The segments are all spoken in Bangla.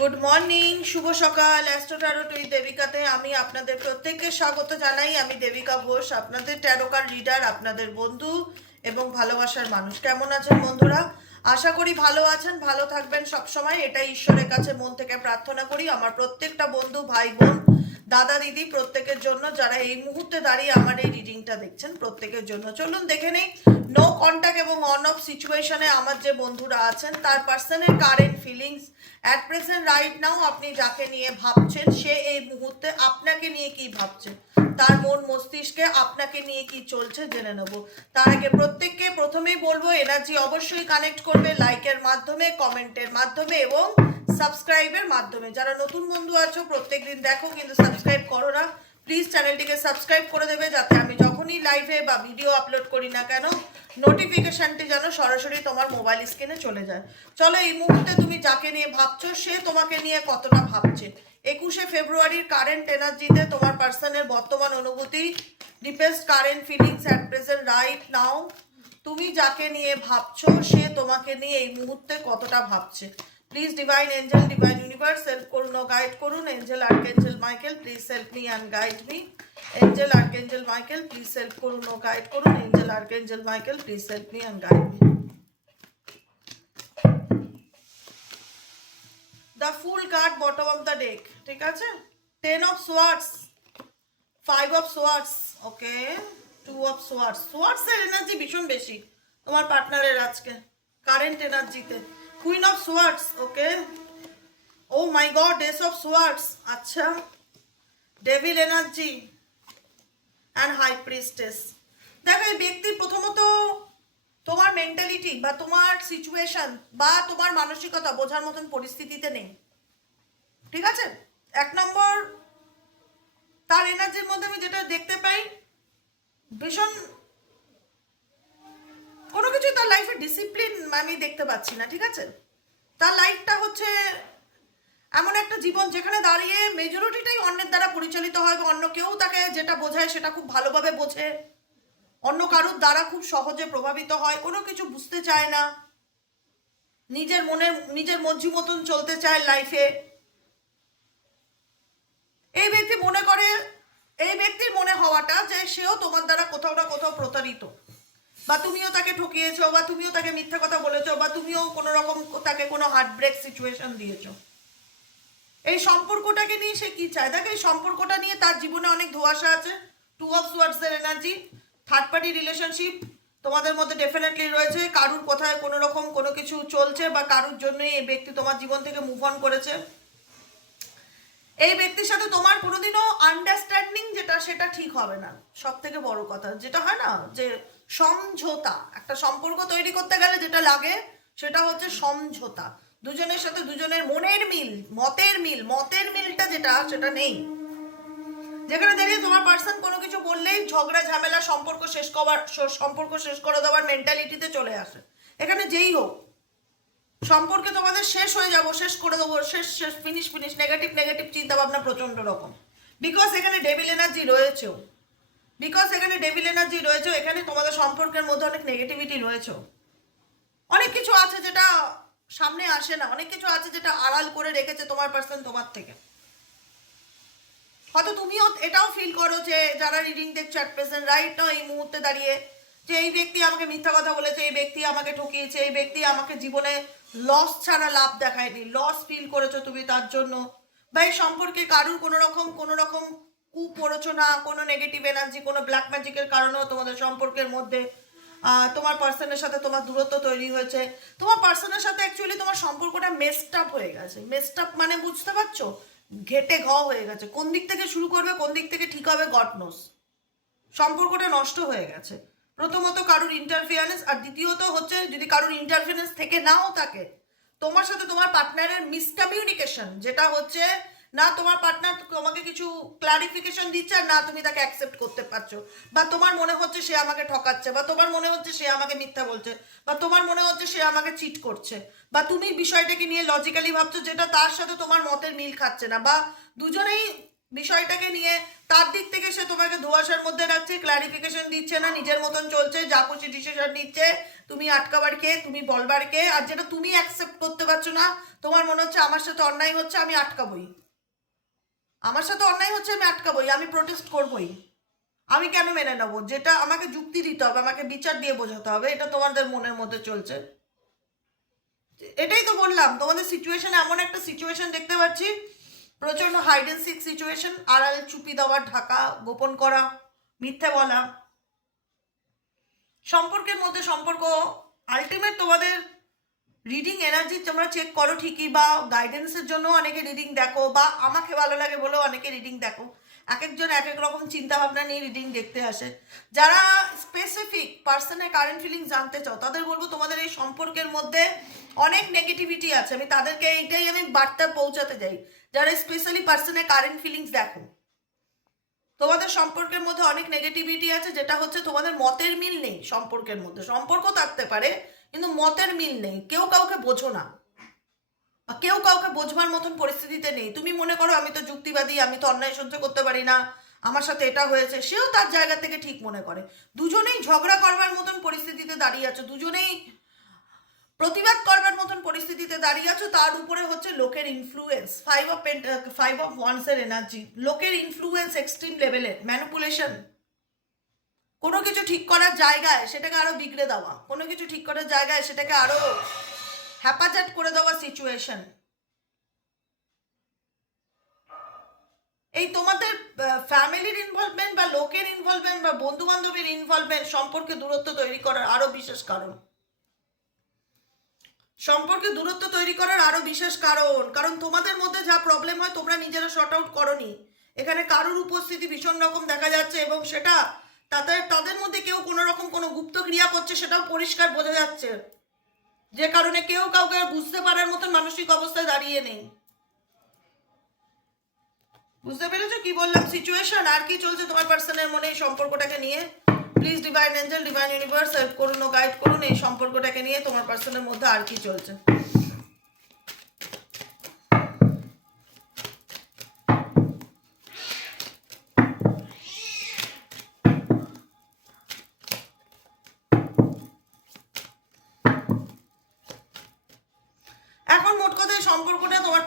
গুড মর্নিং, শুভ সকাল। অ্যাস্ট্রো ট্যারোট উইথ দেবিকাতে আমি আপনাদের প্রত্যেককে স্বাগত জানাই। আমি দেবিকা ঘোষ, আপনাদের ট্যারোকার রিডার, আপনাদের বন্ধু এবং ভালোবাসার মানুষ। কেমন আছেন বন্ধুরা? আশা করি ভালো আছেন, ভালো থাকবেন সবসময়, এটাই ঈশ্বরের কাছে মন থেকে প্রার্থনা করি। আমার প্রত্যেকটা বন্ধু, ভাই বোন, দাদা দিদি প্রত্যেকের জন্য, যারা এই মুহূর্তে দাঁড়িয়ে আমার এই রিডিংটা দেখছেন প্রত্যেকের জন্য। চলুন দেখে নেই নো কন্ট্যাক্ট এবং অন অফ সিচুয়েশনে আমার যে বন্ধুরা আছেন তার পার্সনের current feelings at present right now. আপনি যাকে নিয়ে ভাবছেন সে এই মুহূর্তে আপনাকে নিয়ে কি ভাবছে, তার মন মস্তিষ্কে আপনাকে নিয়ে কি চলছে জেনে নেব। তার আগে প্রত্যেককে প্রথমেই বলবো এনার্জি অবশ্যই কানেক্ট করবে লাইকের মাধ্যমে, কমেন্টের মাধ্যমে এবং সাবস্ক্রাইবের মাধ্যমে। যারা নতুন বন্ধু আছো প্রত্যেকদিন দেখো কিন্তু সাবস্ক্রাইব করো না, প্লিজ চ্যানেলটিকে সাবস্ক্রাইব করে দেবে, যাতে আমি যখনই লাইভে বা ভিডিও আপলোড করি না কেন নোটিফিকেশনটি যেন সরাসরি তোমার মোবাইল স্ক্রিনে চলে যায়। চলো, এই মুহূর্তে তুমি যাকে নিয়ে ভাবছো সে তোমাকে নিয়ে কতটা ভাবছে। 21শে ফেব্রুয়ারির কারেন্ট এনার্জিতে তোমার পার্সনের বর্তমান অনুভূতি, deepest current feelings at present right now. তুমি যাকে নিয়ে ভাবছো সে তোমাকে নিয়ে এই মুহূর্তে কতটা ভাবছে। Please divine angel, divine universe help করুন ও গাইড করুন। Angel archangel Michael please help me and guide me. Angel archangel Michael please help করুন ও গাইড করুন। Angel archangel Michael please help me and guide me. The full card bottom of the deck, ঠিক আছে। 10 of swords, 5 of swords, okay, 2 of swords. সোয়ার্ডসের এনার্জি ভীষণ বেশি তোমার পার্টনারের আজকে কারেন্ট এনার্জিতে। Queen of swords, okay, oh my god, ace of swords, আচ্ছা, devil energy and high priestess. দেখো, এই ব্যক্তি প্রথমত তোমার মেন্টালিটি বা তোমার সিচুয়েশন বা তোমার মানসিকতা বোঝার মতন পরিস্থিতিতে নেই, ঠিক আছে। 1 নম্বর, তার এনার্জির মধ্যে আমি যেটা দেখতে পাই, ভীষণ কোনো কিছু তার লাইফে ডিসিপ্লিন আমি দেখতে পাচ্ছি না, ঠিক আছে। তার লাইফটা হচ্ছে এমন একটা জীবন যেখানে দাঁড়িয়ে মেজরিটিটাই অন্যের দ্বারা পরিচালিত হয়, অন্য কেউ তাকে যেটা বোঝায় সেটা খুব ভালোভাবে বোঝে, অন্য কারোর দ্বারা খুব সহজে প্রভাবিত হয়, কোনো কিছু বুঝতে চায় না, নিজের মর্জি মতন চলতে চায় লাইফে। এই ব্যক্তি মনে করে, এই ব্যক্তির মনে হওয়াটা যে সেও তোমার দ্বারা কোথাও না কোথাও প্রতারিত, বা তুমিও তাকে ঠকিয়েছো, বা তুমিও তাকে মিথ্যা কথা বলেছো, বা তুমিও কোনো রকম তাকে কোনো হার্ট ব্রেক সিচুয়েশন দিয়েছো। এই সম্পর্কটাকে নিয়ে সে কি চায়? দেখো, এই সম্পর্কটা নিয়ে তার জীবনে অনেক ধোঁয়াশা আছে। 2 অফ সোয়ার্ডসের এনার্জি, থার্ড পার্টি রিলেশনশিপ তোমাদের মধ্যে ডেফিনেটলি রয়েছে। কারুর কোথায় কোনো রকম কোনো কিছু চলছে, বা কারুর জন্যই এই ব্যক্তি তোমার জীবন থেকে মুভ অন করেছে। এই ব্যক্তির সাথে তোমার কোনোদিনও আন্ডারস্ট্যান্ডিং যেটা সেটা ঠিক হবে না। সব থেকে বড় কথা যেটা হয় না, যে সমঝোতা, একটা সম্পর্ক তৈরি করতে গেলে যেটা লাগে সেটা হচ্ছে সমঝোতা। দুজনের সাথে দুজনের মনের মিল, মতের মিলটা যেটা সেটা নেই। যেখানে দেখে তোমার পার্সন কোনো কিছু বললেই ঝগড়া ঝামেলা, সম্পর্ক শেষ করে দেওয়ার মেন্টালিটিতে চলে আসে। এখানে যেই হোক সম্পর্কে তোমাদের শেষ হয়ে যাবো, শেষ করে দেবো, শেষ শেষ, ফিনিশ ফিনিশ, নেগেটিভ নেগেটিভ চিন্তা ভাবনা প্রচন্ড রকম। বিকজ এখানে ডেভিল এনার্জি রয়েছেও, এখানে তোমাদের সম্পর্কের মধ্যে অনেক নেগেটিভিটি রয়েছে, অনেক কিছু আছে যেটা সামনে আসে না, অনেক কিছু আছে যেটা আড়াল করে রেখেছে তোমার পার্সন তোমার থেকে। হয়তো তুমিও এটাও ফিল করো যে যারা রিডিং দেখছো অ্যাট প্রেজেন্ট রাইট নাও, এই মুহূর্তে দাঁড়িয়ে, যে এই ব্যক্তি আমাকে মিথ্যা কথা বলেছে, এই ব্যক্তি আমাকে ঠকিয়েছে, এই ব্যক্তি আমাকে জীবনে লস ছাড়া লাভ দেখায়নি, লস ফিল করেছো তুমি তার জন্য, বা এই সম্পর্কে কারুর কোনো রকম করেছো না, কোনো নেগেটিভ এনার্জি, কোনো ব্ল্যাক ম্যাজিকের কারণেও তোমাদের সম্পর্কের মধ্যে তোমার পার্সনের সাথে তোমার দূরত্ব তৈরি হয়েছে। তোমার পার্সনের সাথে অ্যাকচুয়ালি তোমার সম্পর্কটা মেসড আপ হয়ে গেছে। মেসড আপ মানে বুঝতে পারছো, ঘেটে ঘ হয়ে গেছে। কোন দিক থেকে শুরু করবে, কোন দিক থেকে ঠিক হবে, গড নোস। সম্পর্কটা নষ্ট হয়ে গেছে। প্রথমত কারুর ইন্টারফিয়ারেন্স, আর দ্বিতীয়ত হচ্ছে যদি কারুর ইন্টারফিয়ারেন্স থেকে নাও থাকে, তোমার সাথে তোমার পার্টনারের মিসকমিউনিকেশন, যেটা হচ্ছে না তোমার পার্টনার তোমাকে কিছু ক্লারিফিকেশন দিচ্ছে আর না তুমি তাকে অ্যাকসেপ্ট করতে পারছো, বা তোমার মনে হচ্ছে সে আমাকে ঠকাচ্ছে, বা তোমার মনে হচ্ছে সে আমাকে মিথ্যা বলছে, বা তোমার মনে হচ্ছে সে আমাকে চিট করছে, বা তুমি বিষয়টাকে নিয়ে লজিক্যালি ভাবছো যেটা তার সাথে তোমার মতের মিল খাচ্ছে না, বা দুজনেই বিষয়টাকে নিয়ে তার দিক থেকে সে তোমাকে ধোঁয়াশার মধ্যে রাখছে, ক্লারিফিকেশন দিচ্ছে না, নিজের মতন চলছে, যা খুশি ডিসিশন নিচ্ছে, তুমি আটকাবার কে, তুমি বলবার কে। আর যেটা তুমি অ্যাকসেপ্ট করতে পারছো না, তোমার মনে হচ্ছে আমার সাথে অন্যায় হচ্ছে, আমি আটকাবই, আমার সাথে অন্যায় হচ্ছে আমি আটকাবই, আমি প্রোটেস্ট করবই, আমি কেন মেনে নেবো, যেটা আমাকে যুক্তি দিতে হবে, আমাকে বিচার দিয়ে বোঝাতে হবে, এটা তোমাদের মনের মধ্যে চলছে। এটাই তো বললাম, তোমাদের সিচুয়েশন এমন একটা সিচুয়েশন দেখতে পাচ্ছি, প্রচন্ড হাইড অ্যান্ড সিক সিচুয়েশন, আড়াল চুপি দেওয়া, ঢাকা, গোপন করা, মিথ্যে বলা, সম্পর্কের মধ্যে সম্পর্ক। আলটিমেট তোমাদের রিডিং এনার্জি তোমরা চেক করো ঠিকই, বা গাইডেন্সের জন্য অনেকে রিডিং দেখো, বা আমাকে ভালো লাগে বলেও অনেকে রিডিং দেখো, এক একজন এক এক রকম চিন্তা ভাবনা নিয়ে রিডিং দেখতে আসে। যারা স্পেসিফিক পার্সনের কারেন্ট ফিলিং জানতে চাও, তাদের বলবো তোমাদের এই সম্পর্কের মধ্যে অনেক নেগেটিভিটি আছে, আমি তাদেরকে এইটাই আমি বার্তা পৌঁছাতে যাই। যারা স্পেশালি পার্সনের কারেন্ট ফিলিংস দেখো, তোমাদের সম্পর্কের মধ্যে অনেক নেগেটিভিটি আছে, যেটা হচ্ছে তোমাদের মতের মিল নেই সম্পর্কের মধ্যে। সম্পর্ক থাকতে পারে কিন্তু মতের মিল নেই, কেউ কাউকে বোঝো না, বা কেউ কাউকে বোঝবার মতন পরিস্থিতিতে নেই। তুমি মনে করো আমি তো যুক্তিবাদী, আমি তো অন্যায় সহ্য করতে পারি না, আমার সাথে এটা হয়েছে, সেও তার জায়গা থেকে ঠিক মনে করে, দুজনেই ঝগড়া করবার মতন পরিস্থিতিতে দাঁড়িয়ে আছো, দুজনেই প্রতিবাদ করবার মতন পরিস্থিতিতে দাঁড়িয়ে আছো। তার উপরে হচ্ছে লোকের ইনফ্লুয়েন্স, ফাইভ অফ ওয়ান্সের এনার্জি, লোকের ইনফ্লুয়েন্স এক্সট্রিম লেভেলের, ম্যানিপুলেশন, কোনো কিছু ঠিক করার জায়গায় সেটাকে আরো বিগড়ে দেওয়া, কোনো কিছু ঠিক করার জায়গায় সেটাকে আরো হ্যাপাজাট করে দেওয়া সিচুয়েশন। এই তোমাদের ফ্যামিলির ইনভলভমেন্ট বা লোকের ইনভলভমেন্ট বা বন্ধু বান্ধবের ইনভলভমেন্ট সম্পর্কে দূরত্ব তৈরি করার আরো বিশেষ কারণ, সম্পর্কে দূরত্ব তৈরি করার আরো বিশেষ কারণ। কারণ তোমাদের মধ্যে যা প্রবলেম হয় তোমরা নিজেরা শর্ট আউট করনি, এখানে কারোর উপস্থিতি ভীষণ রকম দেখা যাচ্ছে, এবং সেটা তাদের মধ্যে কেউ কোনো রকম কোনো গুপ্ত ক্রিয়া করছে, সেটাও পরিষ্কার বোঝা যাচ্ছে, যে কারণে কেউ কাউকে বুঝতে পারার মতন মানসিক অবস্থায় দাঁড়িয়ে নেই। বুঝতে পেরেছো কি বললাম সিচুয়েশন? আর কি চলছে তোমার পার্সনের মনে এই সম্পর্কটাকে নিয়ে? Please divine angel, divine universe help করুন ও গাইড করুন এই সম্পর্কটাকে নিয়ে তোমার পার্সনের মধ্যে আর কি চলছে। এখন মোট কথা এই সম্পর্কটা তোমার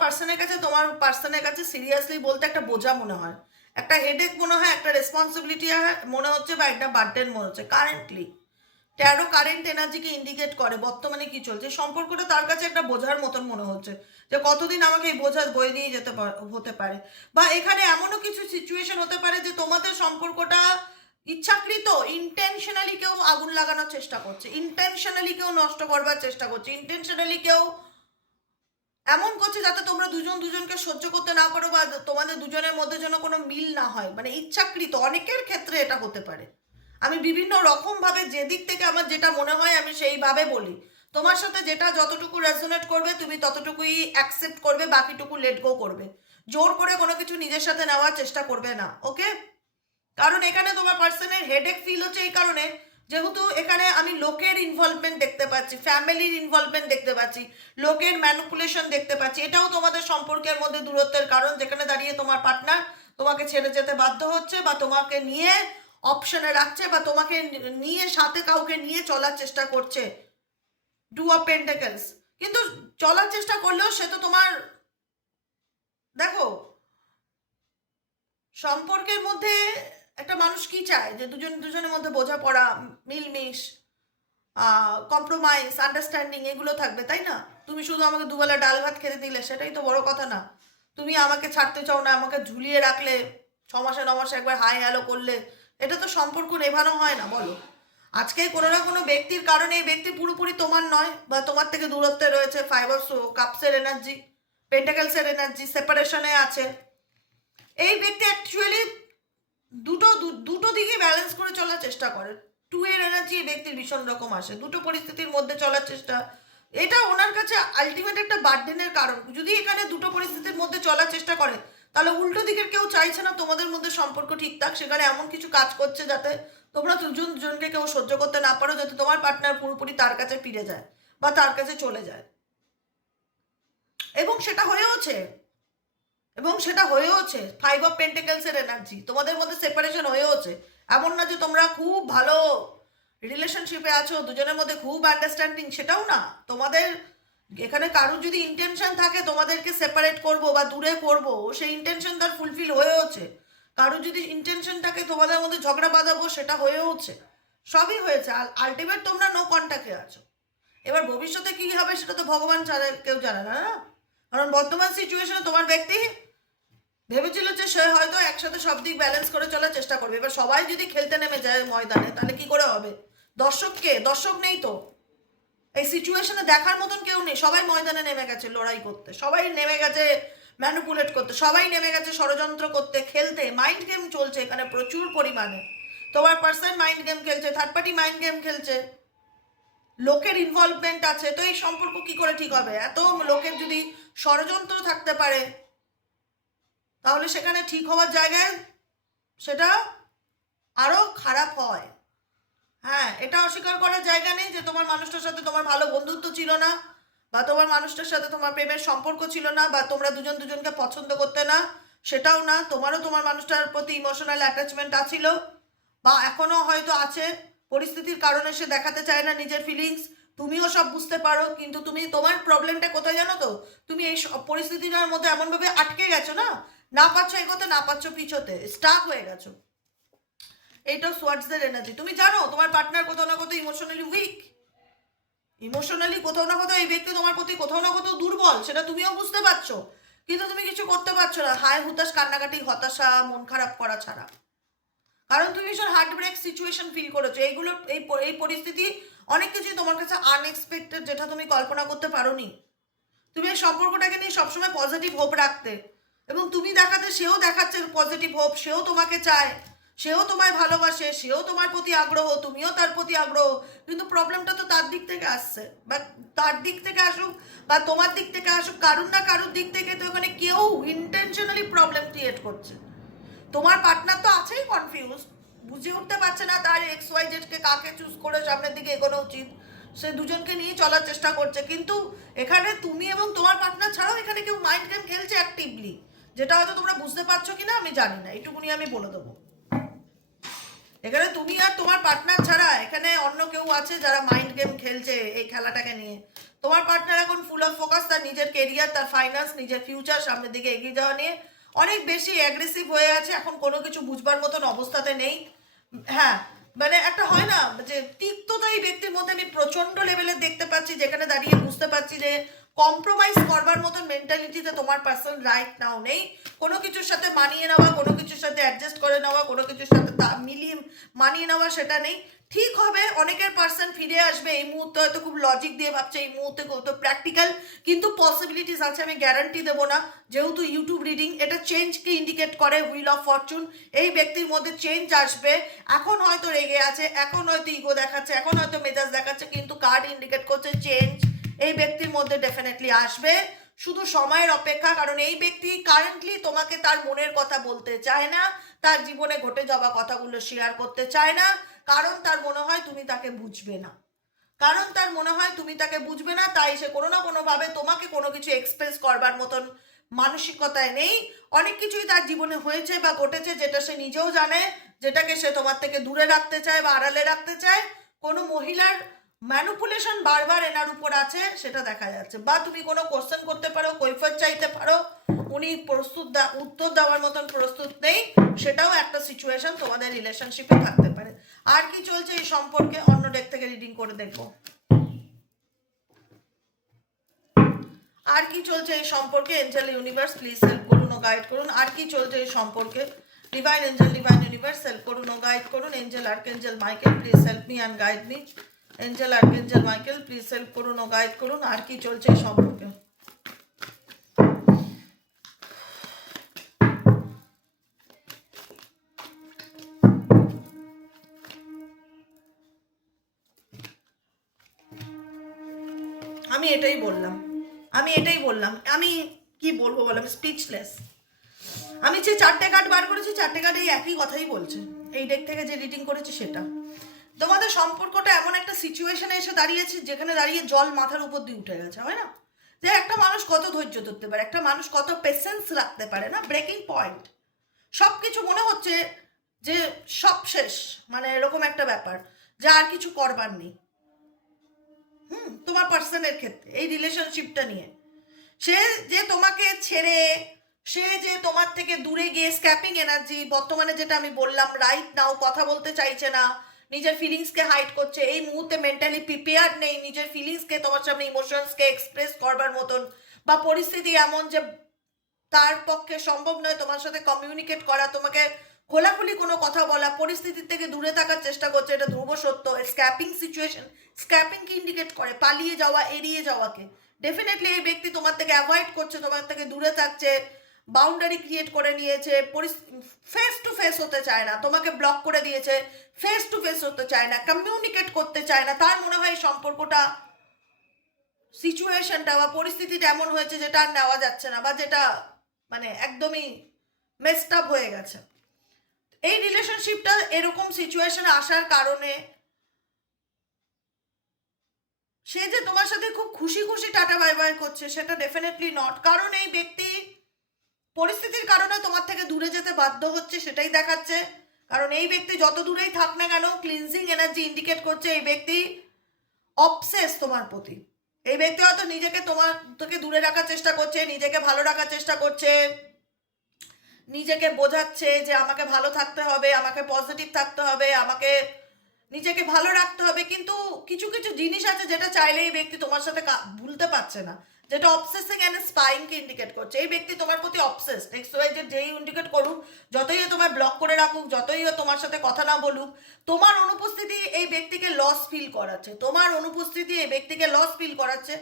পার্সনের কাছে সিরিয়াসলি বলতে একটা বোঝা মনে হয়, একটা হেডেক মনে হয়, একটা রেসপন্সিবিলিটি মনে হচ্ছে, বা একটা বার্ডেন মনে হচ্ছে। কারেন্টলি ট্যারো কারেন্ট এনার্জিকে ইন্ডিকেট করে বর্তমানে কি চলছে, সম্পর্কটা তার কাছে একটা বোঝার মতন মনে হচ্ছে, যে কতদিন আমাকে এই বোঝা বয়ে নিয়ে যেতে হতে পারে। বা এখানে এমনও কিছু সিচুয়েশন হতে পারে যে তোমাদের সম্পর্কটা ইচ্ছাকৃত, ইন্টেনশনালি কেউ আগুন লাগানোর চেষ্টা করছে, ইন্টেনশনালি কেউ নষ্ট করবার চেষ্টা করছে, ইন্টেনশনালি কেউ এমন করছে যাতে তোমরা দুজন দুজনকে সহ্য করতে না পারো, বা তোমাদের দুজনের মধ্যে যেন কোনো মিল না হয়, মানে ইচ্ছাকৃত। অনেকের ক্ষেত্রে এটা হতে পারে, আমি বিভিন্ন রকম ভাবে যে দিক থেকে আমার যেটা মনে হয় আমি সেইভাবে বলি। তোমার সাথে যেটা যতটুকু রেজোনেট করবে তুমি ততটুকুই অ্যাকসেপ্ট করবে, বাকিটুকু লেট গো করবে, জোর করে কোনো কিছু নিজের সাথে নেওয়ার চেষ্টা করবে না, ওকে? কারণ এখানে তোমার পার্সনের হেডেক ফিল হচ্ছে এই কারণে, যেহেতু এখানে আমি লোকের ইনভলভমেন্ট দেখতে পাচ্ছি, ফ্যামিলির ইনভলভমেন্ট দেখতে পাচ্ছি, লোকের ম্যানিপুলেশন দেখতে পাচ্ছি, এটাও তোমাদের সম্পর্কের মধ্যে দূরত্বের কারণ, যেখানে দাঁড়িয়ে তোমার পার্টনার তোমাকে ছেড়ে যেতে বাধ্য হচ্ছে, বা তোমাকে নিয়ে অপশনে রাখছে, বা তোমাকে নিয়ে সাথে কাউকে নিয়ে চলার চেষ্টা করছে, টু অফ পেন্টাকেলস। কিন্তু চলার চেষ্টা করলেও সে তো তোমার, দেখো সম্পর্কের মধ্যে একটা মানুষ কি চায়, যে দুজনের মধ্যে বোঝাপড়া, মিলমিশ, কম্প্রোমাইজ, আন্ডারস্ট্যান্ডিং এগুলো থাকবে, তাই না? তুমি শুধু আমাকে দুবেলা ডাল ভাত খেতে দিলে সেটাই তো বড় কথা না। তুমি আমাকে ছাড়তে চাও না, আমাকে ঝুলিয়ে রাখলে, 6 মাসে 9 মাসে একবার হাই হ্যালো করলে, এটা তো সম্পর্ক নেভানো হয় না, বলো? আজকে কোনো না কোনো ব্যক্তির কারণে এই ব্যক্তি পুরোপুরি তোমার নয়, বা তোমার থেকে দূরত্বে রয়েছে, 5 অফ কাপসের এনার্জি, পেন্টাকেলসের এনার্জি, সেপারেশনে আছে। এই ব্যক্তি অ্যাকচুয়ালি দুটো দিকে ব্যালেন্স করে চলার চেষ্টা করে, 2 এর এনার্জি এই ব্যক্তির ভীষণ রকম আসে, দুটো পরিস্থিতির মধ্যে চলার চেষ্টা, এটা ওনার কাছে আলটিমেট একটা বার্ডেনের কারণ। যদি এখানে দুটো পরিস্থিতির মধ্যে চলার চেষ্টা করে, তাহলে উল্টো দিকের কেউ চাইছে না তোমাদের মধ্যে সম্পর্ক ঠিক থাক, সেখানে এমন কিছু কাজ করছে যাতে তোমরা দুজনকে কেউ সহ্য করতে না পারো, যাতে তোমার পার্টনার পুরোপুরি তার কাছে ফিরে যায় বা তার কাছে চলে যায়, এবং সেটা হয়েওছে। এবং সেটা হয়েওছে। 5 অফ পেন্টিকেলসের এনার্জি, তোমাদের মধ্যে সেপারেশন হয়েওছে। এমন না যে তোমরা খুব ভালো রিলেশনশিপে আছো, দুজনের মধ্যে খুব আন্ডারস্ট্যান্ডিং, সেটাও না। তোমাদের এখানে কারোর যদি ইন্টেনশন থাকে তোমাদেরকে সেপারেট করব বা দূরে করব, সেই ইন্টেনশন তার ফুলফিল হয়েওছে। কারোর যদি ইন্টেনশন থাকে তোমাদের মধ্যে ঝগড়া বাঁধাবো, সেটা হয়েওছে, সবই হয়েছে। আলটিমেট তোমরা নো কন্ট্যাক্টে আছো। এবার ভবিষ্যতে কি হবে সেটা তো ভগবান ছাড়া কেউ জানে না, না? কারণ বর্তমান সিচুয়েশনে তোমার ব্যক্তি ভেবেছিল যে সে হয়তো একসাথে সব দিক ব্যালেন্স করে চলার চেষ্টা করবে। এবার সবাই যদি খেলতে নেমে যায় ময়দানে, তাহলে কি করে হবে? দর্শক নেই তো, এই সিচুয়েশনে দেখার মতন কেউ নেই। সবাই ময়দানে নেমে গেছে লড়াই করতে, সবাই নেমে গেছে ম্যানিপুলেট করতে, সবাই নেমে গেছে ষড়যন্ত্র করতে, খেলতে। মাইন্ড গেম চলছে এখানে প্রচুর পরিমাণে। তোমার পার্সন মাইন্ড গেম খেলছে, থার্ড পার্টি মাইন্ড গেম খেলছে, লোকের ইনভলভমেন্ট আছে। তো এই সম্পর্ক কি করে ঠিক হবে? এত লোকের যদি ষড়যন্ত্র থাকতে পারে, তাহলে সেখানে ঠিক হওয়ার জায়গায় সেটা আরো খারাপ হয়। হ্যাঁ, এটা অস্বীকার করার জায়গা নেই যে তোমার মানুষটার সাথে তোমার ভালো বন্ধুত্ব ছিল না, বা তোমার মানুষটার সাথে তোমার প্রেমের সম্পর্ক ছিল না, বা তোমরা দুজন দুজনকে পছন্দ করতে না, সেটাও না। তোমারও তোমার মানুষটার প্রতি ইমোশনাল অ্যাটাচমেন্ট আছিল, বা এখনো হয়তো আছে। পরিস্থিতির কারণে সে দেখাতে চায় না নিজের ফিলিংস, তুমিও সব বুঝতে পারো। কিন্তু তুমি, তোমার প্রবলেমটা কোথায় জানো তো? তুমি এই পরিস্থিতিটার মধ্যে এমনভাবে আটকে গেছো, না পাচ্ছ এগোতে, না পাচ্ছ পিছোতে, স্টাক হয়ে গেছো। এইটাও সোয়ার্ডসদের এনার্জি। তুমি জানো তোমার পার্টনার কোথাও না কোথাও ইমোশনালি উইক, ইমোশনালি কোথাও না কোথাও এই ব্যক্তি তোমার প্রতি কোথাও না কোথাও দুর্বল, সেটা তুমিও বুঝতে পারছো। কিন্তু তুমি কিছু করতে পারছো না, হায় হুতাশ, কান্নাকাটি, হতাশা, মন খারাপ করা ছাড়া। কারণ তুমি ভীষণ হার্ট ব্রেক সিচুয়েশন ফিল করেছো। এইগুলো, এই পরিস্থিতি অনেক কিছুই তোমার কাছে আনএক্সপেক্টেড, যেটা তুমি কল্পনা করতে পারোনি। তুমি এই সম্পর্কটাকে নিয়ে সবসময় পজিটিভ হোপ রাখতে, এবং তুমি দেখাতে, সেও দেখাচ্ছে পজিটিভ হোপ, সেও তোমাকে চায়, সেও তোমায় ভালোবাসে, সেও তোমার প্রতি আগ্রহ, তুমিও তার প্রতি আগ্রহ। কিন্তু প্রবলেমটা তো তার দিক থেকে আসছে, বা তার দিক থেকে আসুক বা তোমার দিক থেকে আসুক, কারুর না কারুর দিক থেকে তো ওখানে কেউ ইন্টেনশনালি প্রবলেম ক্রিয়েট করছে। তোমার পার্টনার তো আছেই কনফিউজ, বুঝে উঠতে পারছে না তার XYZ কে কাকে চুজ করে সামনের দিকে এগোনো উচিত। সে দুজনকে নিয়ে চলার চেষ্টা করছে, কিন্তু এখানে তুমি এবং তোমার পার্টনার ছাড়াও এখানে কেউ মাইন্ড গেম খেলছে অ্যাক্টিভলি, যেটা হয়তো তোমরা বুঝতে পারছো কিনা আমি জানি না, এইটুকুনি আমি বলে দেবো। এখানে তুমি আর তোমার পার্টনার ছাড়া এখানে অন্য কেউ আছে যারা মাইন্ড গেম খেলছে এই খেলাটাকে নিয়ে। তোমার পার্টনার এখন ফুল অফ ফোকাস তার নিজের কেরিয়ার, তার ফাইন্যান্স, নিজের ফিউচার, সামনের দিকে এগিয়ে যাওয়া নিয়ে অনেক বেশি অ্যাগ্রেসিভ হয়ে আছে। এখন কোনো কিছু বুঝবার মতন অবস্থাতে নেই। হ্যাঁ, মানে একটা হয় না যে তিক্ততা এই ব্যক্তির মধ্যে আমি প্রচন্ড লেভেলের দেখতে পাচ্ছি, যেখানে দাঁড়িয়ে বুঝতে পারছি যে কম্প্রোমাইজ করবার মতন মেন্টালিটিতে তোমার পার্সন রাইট নাও নেই। কোনো কিছুর সাথে মানিয়ে নেওয়া, কোনো কিছুর সাথে অ্যাডজাস্ট করে নেওয়া, কোনো কিছুর সাথে মিলিয়ে মানিয়ে নেওয়া, সেটা নেই। ঠিক হবে, অনেকের পার্সন ফিরে আসবে। এই মুহূর্তে হয়তো খুব লজিক দিয়ে ভাবছে, এই মুহূর্তে কত প্র্যাকটিক্যাল, কিন্তু পসিবিলিটিস আছে, আমি গ্যারান্টি দেবো না। যেহেতু ইউটিউব রিডিং এটা চেঞ্জকে ইন্ডিকেট করে, হুইল অফ ফরচুন, এই ব্যক্তির মধ্যে চেঞ্জ আসবে। এখন হয়তো রেগে আছে, এখন হয়তো ইগো দেখাচ্ছে, এখন হয়তো মেজাজ দেখাচ্ছে, কিন্তু কার্ড ইন্ডিকেট করছে চেঞ্জ এই ব্যক্তির মধ্যে ডেফিনেটলি আসবে। শুধু সময়ের অপেক্ষা, কারণ এই ব্যক্তি কারেন্টলি তোমাকে তার মনের কথা বলতে চায় না, তার জীবনে ঘটে যাওয়া কথাগুলো শেয়ার করতে চায় না, কারণ তার মনে হয় তুমি তাকে বুঝবে না। তাই সে কোনো না কোনোভাবে তোমাকে কোনো কিছু এক্সপ্রেস করবার মতন মানসিকতায় নেই। অনেক কিছুই তার জীবনে হয়েছে বা ঘটেছে যেটা সে নিজেও জানে, যেটাকে সে তোমার থেকে দূরে রাখতে চায় বা আড়ালে রাখতে চায়। কোনো মহিলার ম্যানুপুলেশন বারবার এনার উপর আছে, সেটা দেখা যাচ্ছে। বা তুমি কোনো কোশ্চেন করতে পারো, কৈফিয়ত চাইতে পারো, উনি উত্তর দেওয়ার মতন প্রস্তুত নেই, সেটাও একটা সিচুয়েশন তোমাদের রিলেশনশিপে থাকতে পারে। আর কি চলছে এই সম্পর্কে, অন্য ডেক থেকে রিডিং করে দেখবো। আর কি চলছে এই সম্পর্কে, এঞ্জেল ইউনিভার্স প্লিজ হেল্প করুন ও গাইড করুন। আর কি চলছে এই সম্পর্কে, divine angel, divine universe help করুন ও গাইড করুন। Angel archangel Michael please help me and guide me. Angel archangel Michael please help করুন ও গাইড করুন। আর কি চলছে এই সম্পর্কে। আমি এটাই বললাম, আমি কি বলবো বলো, আমি স্পিচলেস। আমি যে 4টে কার্ড বার করেছি, 4টে কার্ড এই একই কথাই বলছে। এই ডেক থেকে যে রিডিং করেছি সেটা, তোমাদের সম্পর্কটা এমন একটা সিচুয়েশনে এসে দাঁড়িয়েছে যেখানে দাঁড়িয়ে জল মাথার উপর দিয়ে উঠে গেছে, হয় না? যে একটা মানুষ কত ধৈর্য ধরতে পারে, একটা মানুষ কত পেশেন্স রাখতে পারে না, ব্রেকিং পয়েন্ট। সব কিছু মনে হচ্ছে যে সব শেষ, মানে এরকম একটা ব্যাপার, যা আর কিছু করবার নেই। তোমার পার্সনের ক্ষেত্রে এই রিলেশনশিপটা নিয়ে সে যে তোমাকে ছেড়ে, সে যে তোমার থেকে দূরে গিয়ে স্ক্যাপিং এনার্জি, বর্তমানে যেটা আমি বললাম, রাইট নাও কথা বলতে চাইছে না, নিজের ফিলিংসকে হাইড করছে, এই মুহূর্তে মেন্টালি প্রিপেয়ার নেই নিজের ফিলিংসকে তোমার সামনে ইমোশনসকে এক্সপ্রেস করবার মতন, বা পরিস্থিতি এমন যে তার পক্ষে সম্ভব নয় তোমার সাথে কমিউনিকেট করা, তোমাকে খোলাখুলি কোনো কথা বলা, পরিস্থিতি থেকে দূরে থাকার চেষ্টা করছে, এটা ধ্রুব সত্য। স্ক্যাপিং সিচুয়েশন, স্ক্যাপিং কি ইন্ডিকেট করে? পালিয়ে যাওয়া, এড়িয়ে যাওয়াকে। ডেফিনেটলি এই ব্যক্তি তোমার থেকে অ্যাভয়েড করছে, তোমার থেকে দূরে থাকছে, বাউন্ডারি ক্রিয়েট করে নিয়েছে, ফেস টু ফেস হতে চায় না, তোমাকে ব্লক করে দিয়েছে, ফেস টু ফেস হতে চায় না, কমিউনিকেট করতে চায় না। তার মনে হয় সম্পর্কটা, সিচুয়েশনটা বা পরিস্থিতিটা এমন হয়েছে যেটা আর নেওয়া যাচ্ছে না, বা যেটা মানে একদমই মেসড আপ হয়ে গেছে। এই রিলেশনশিপটা এরকম সিচুয়েশনে আসার কারণে সে যে তোমার সাথে খুব খুশি খুশি টাটা বাই বাই করছে সেটা ডেফিনেটলি নট। কারণ এই ব্যক্তি পরিস্থিতির কারণে তোমার থেকে দূরে যেতে বাধ্য হচ্ছে, সেটাই দেখাচ্ছে। কারণ এই ব্যক্তি যত দূরেই থাক না কেন, ক্লিনজিং এনার্জি ইন্ডিকেট করছে এই ব্যক্তি অবসেস তোমার প্রতি। এই ব্যক্তি হয়তো নিজেকে তোমার থেকে দূরে রাখার চেষ্টা করছে, নিজেকে ভালো রাখার চেষ্টা করছে, নিজেকে বোঝাচ্ছে যে আমাকে ভালো থাকতে হবে, আমাকে পজিটিভ থাকতে হবে, আমাকে নিজেকে ভালো রাখতে হবে। কিন্তু কিছু কিছু জিনিস আছে যেটা চাইলে এই ব্যক্তি তোমার সাথে ভুলতে পারছে না, যেটা অবসেসিং অ্যান্ড স্পাইংকে ইন্ডিকেট করছে। এই ব্যক্তি তোমার প্রতি অবসেস, নেক্সট ওয়াই যে যেই ইন্ডিকেট করুক, যতই তোমায় ব্লক করে রাখুক, যতই তোমার সাথে কথা না বলুক, তোমার অনুপস্থিতি এই ব্যক্তিকে লস ফিল করাচ্ছে, তোমার অনুপস্থিতি এই ব্যক্তিকে লস ফিল করাচ্ছে।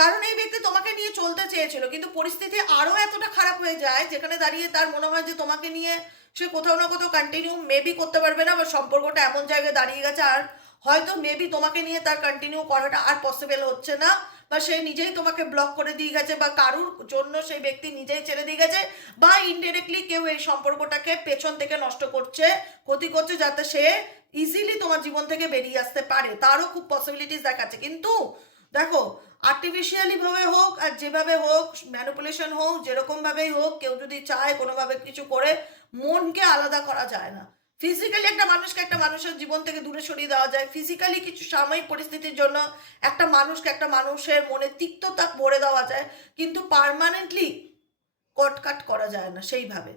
কারণ এই ব্যক্তি তোমাকে নিয়ে চলতে চেয়েছিল, কিন্তু পরিস্থিতি আরও এতটা খারাপ হয়ে যায় যেখানে দাঁড়িয়ে তার মনে হয় যে তোমাকে নিয়ে সে কোথাও না কোথাও কন্টিনিউ মেবি করতে পারবে না, বা সম্পর্কটা এমন জায়গায় দাঁড়িয়ে গেছে আর হয়তো মেবি তোমাকে নিয়ে তার কন্টিনিউ করাটা আর পসিবল হচ্ছে না, বা সে নিজেই তোমাকে ব্লক করে দিয়ে গেছে, বা কারুর জন্য সেই ব্যক্তি নিজেই ছেড়ে দিয়ে গেছে, বা ইনডিরেক্টলি কেউ এই সম্পর্কটাকে পেছন থেকে নষ্ট করছে, ক্ষতি করছে, যাতে সে ইজিলি তোমার জীবন থেকে বেরিয়ে আসতে পারে। তারও খুব পসিবিলিটিস দেখাচ্ছে। কিন্তু দেখো, আর্টিফিশিয়ালি ভাবে হোক আর যেভাবে হোক, ম্যানিপুলেশন হোক, যেরকম ভাবেই হোক, কেউ যদি চায় কোনোভাবে কিছু করে মনকে আলাদা করা যায় না। ফিজিক্যালি একটা মানুষকে একটা মানুষের জীবন থেকে দূরে সরিয়ে দেওয়া যায়, ফিজিক্যালি কিছু সাময়িক পরিস্থিতির জন্য একটা মানুষকে একটা মানুষের মনে তিক্ততা ভরে দেওয়া যায়, কিন্তু পার্মানেন্টলি কটকাট করা যায় না সেইভাবে,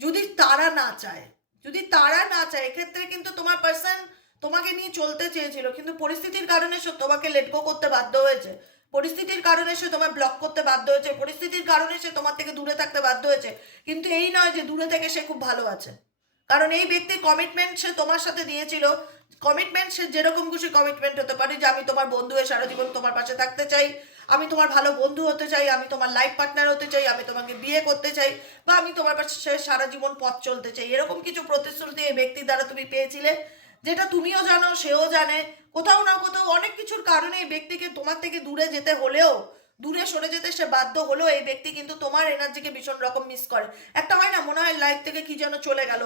যদি তারা না চায়। যদি তারা না চায়, এক্ষেত্রে কিন্তু তোমার পার্সন তোমাকে নিয়ে চলতে চেয়েছিল, কিন্তু পরিস্থিতির কারণে সে তোমাকে লেট গো করতে বাধ্য হয়েছে, পরিস্থিতির কারণে সে তোমায় ব্লক করতে বাধ্য হয়েছে, পরিস্থিতির কারণে সে তোমার থেকে দূরে থাকতে বাধ্য হয়েছে। কিন্তু এই নয় যে দূরে থেকে সে খুব ভালো আছে, কারণ এই ব্যক্তি কমিটমেন্ট সে তোমার সাথে দিয়েছিল। কমিটমেন্ট সে যেরকম খুশি কমিটমেন্ট হতে পারে, যে আমি তোমার বন্ধু হয়ে সারা জীবন তোমার পাশে থাকতে চাই, আমি তোমার ভালো বন্ধু হতে চাই, আমি তোমার লাইফ পার্টনার হতে চাই, আমি তোমাকে বিয়ে করতে চাই, বা আমি তোমার পাশে সারা জীবন পথ চলতে চাই। এরকম কিছু প্রতিশ্রুতি এই ব্যক্তির দ্বারা তুমি পেয়েছিলে, যেটা তুমিও জানো, সেও জানে। কোথাও না কোথাও অনেক কিছুর কারণে এই ব্যক্তিকে তোমার থেকে দূরে যেতে হলেও, দূরে সরে যেতে সে বাধ্য হলেও, এই ব্যক্তি কিন্তু তোমার এনার্জিকে ভীষণ রকম মিস করে। একটা হয় না, মনে হয় লাইফ থেকে কি যেন চলে গেল,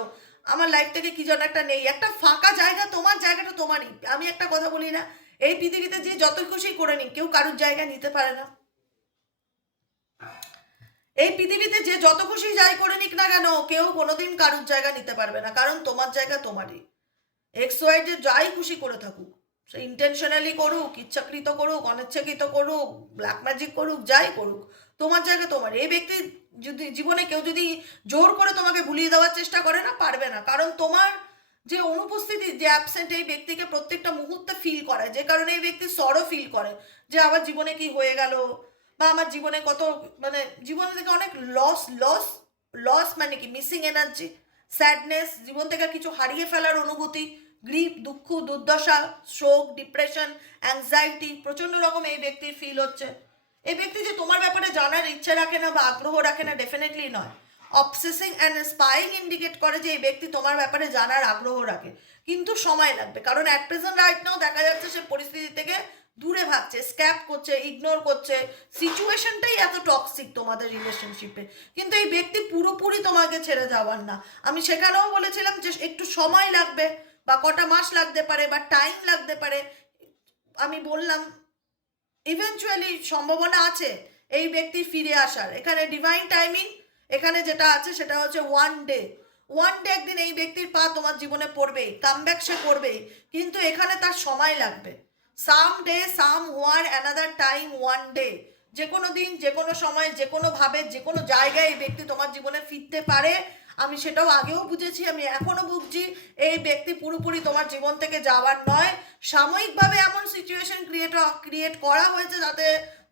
আমার লাইফ থেকে কি যেন একটা নেই, একটা ফাঁকা জায়গা, তোমার জায়গাটা তোমারই। আমি একটা কথা বলি না, এই পৃথিবীতে যে যত খুশি করে নিক, কেউ কারুর জায়গা নিতে পারে না। এই পৃথিবীতে যে যত খুশি যাই করে নিক না কেন, কেউ কোনোদিন কারুর জায়গা নিতে পারবে না, কারণ তোমার জায়গা তোমারই। এক্স ওয়াই যে যাই খুশি করে থাকুক, সে ইন্টেনশনালি করুক, ইচ্ছাকৃত করুক, অনিচ্ছাকৃত করুক, ব্ল্যাক ম্যাজিক করুক, যাই করুক, তোমার জায়গা তোমার। এই ব্যক্তি যদি জীবনে কেউ যদি জোর করে তোমাকে ভুলিয়ে দেওয়ার চেষ্টা করে না, পারবে না। কারণ তোমার যে অনুপস্থিতি, যে অ্যাবসেন্ট, এই ব্যক্তিকে প্রত্যেকটা মুহূর্তে ফিল করে, যে কারণে এই ব্যক্তি সরো ফিল করে যে আমার জীবনে কি হয়ে গেল, বা আমার জীবনে কত, মানে জীবন থেকে অনেক লস লস লস, মানে কি মিসিং এনার্জি, স্যাডনেস, জীবন থেকে কিছু হারিয়ে ফেলার অনুভূতি, গ্রিপ, দুঃখ, দুর্দশা, শোক, ডিপ্রেশন, অ্যাংজাইটি, প্রচণ্ড রকম এই ব্যক্তির ফিল হচ্ছে। এই ব্যক্তি যে তোমার ব্যাপারে জানার ইচ্ছে রাখে না বা আগ্রহ রাখে না, ডেফিনেটলি নয়। অবসেসিং অ্যান্ড স্পাইং ইন্ডিকেট করে যে এই ব্যক্তি তোমার ব্যাপারে জানার আগ্রহ রাখে, কিন্তু সময় লাগবে। কারণ অ্যাট প্রেজেন্ট রাইট নাও দেখা যাচ্ছে সে পরিস্থিতি থেকে দূরে ভাগছে, স্ক্যাপ করছে, ইগনোর করছে, সিচুয়েশনটাই এত টক্সিক তোমাদের রিলেশনশিপে। কিন্তু এই ব্যক্তি পুরোপুরি তোমাকে ছেড়ে যাওয়ার না। আমি সেখানেও বলেছিলাম যে একটু সময় লাগবে, বা কটা মাস লাগতে পারে, বা টাইম লাগতে পারে। আমি বললাম ইভেনচুয়ালি সম্ভাবনা আছে এই ব্যক্তির ফিরে আসার। এখানে ডিভাইন টাইমিং, এখানে যেটা আছে সেটা হচ্ছে ওয়ান ডে একদিন এই ব্যক্তির পা তোমার জীবনে পড়বেই, কামব্যাক সে করবেই, কিন্তু এখানে তার সময় লাগবে। সাম ডে, সাম হোয়ার, অ্যানাদার টাইম, ওয়ান ডে, যে কোনো দিন, যে কোনো সময়, যে কোনো ভাবে, যে কোনো জায়গায় এই ব্যক্তি তোমার জীবনে ফিরতে পারে। আমি সেটাও আগেও বুঝেছি, আমি এখনো বুঝছি। এই ব্যক্তি পুরোপুরি তোমার জীবন থেকে যাওয়ার নয়, সাময়িকভাবে এমন সিচুয়েশন ক্রিয়েট করা হয়েছে যাতে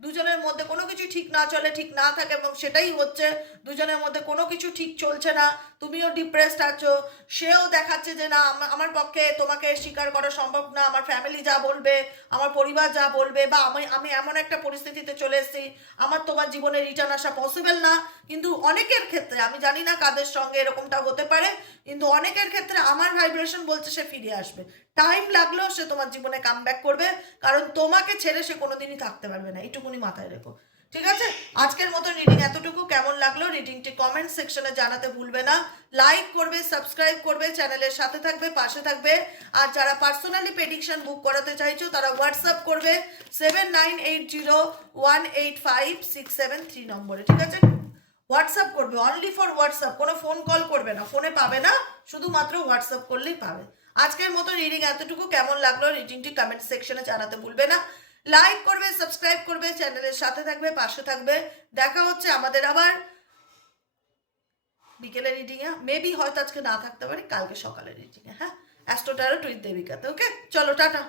দুজনের মধ্যে কোনো কিছু ঠিক না চলে, ঠিক না থাকে, এবং সেটাই হচ্ছে। দুজনের মধ্যে কোনো কিছু ঠিক চলছে না, তুমিও ডিপ্রেসড আছো, সেও দেখাচ্ছে যে না আমার পক্ষে তোমাকে স্বীকার করা সম্ভব না, আমার ফ্যামিলি যা বলবে, আমার পরিবার যা বলবে, বা আমি এমন একটা পরিস্থিতিতে চলে এসেছি আমার তোমার জীবনে রিটার্ন আসা পসিবল না। কিন্তু অনেকের ক্ষেত্রে, আমি জানি না কাদের সঙ্গে এরকমটা হতে পারে, কিন্তু অনেকের ক্ষেত্রে আমার ভাইব্রেশন বলছে সে ফিরে আসবে। টাইম লাগলেও সে তোমার জীবনে কামব্যাক করবে, কারণ তোমাকে ছেড়ে সে কোনোদিনই থাকতে পারবে না, এইটুকুনি মাথায় রেখো। ঠিক আছে, আজকের মতো রিডিং এতটুকু। কেমন লাগলো রিডিংটি কমেন্ট সেকশনে জানাতে ভুলবে না। লাইক করবে, সাবস্ক্রাইব করবে, চ্যানেলের সাথে থাকবে, পাশে থাকবে। আর যারা পার্সোনালি প্রেডিকশন বুক করাতে চাইছো তারা হোয়াটসঅ্যাপ করবে 7980185673 নম্বরে। ঠিক আছে, হোয়াটসঅ্যাপ করবে, অনলি ফর হোয়াটসঅ্যাপ, কোনো ফোন কল করবে না, ফোনে পাবে না, শুধুমাত্র হোয়াটসঅ্যাপ করলেই পাবে। আজকের মতো রিডিং এতটুকু। কেমন লাগলো রিডিংটি কমেন্ট সেকশনে জানাতে ভুলবে না। লাইক করবে, সাবস্ক্রাইব করবে, চ্যানেলের সাথে থাকবে, পাশে থাকবে। দেখা হচ্ছে আমাদের আবার বিকেলে রিডিংয়ে, মেবি হয়তো আজকে না থাকতে পারি, কালকে সকালে রিডিংয়ে। হ্যাঁ, অ্যাস্ট্রো ট্যারোট উইথ দেবিকাতে। ওকে, চলো টাটা।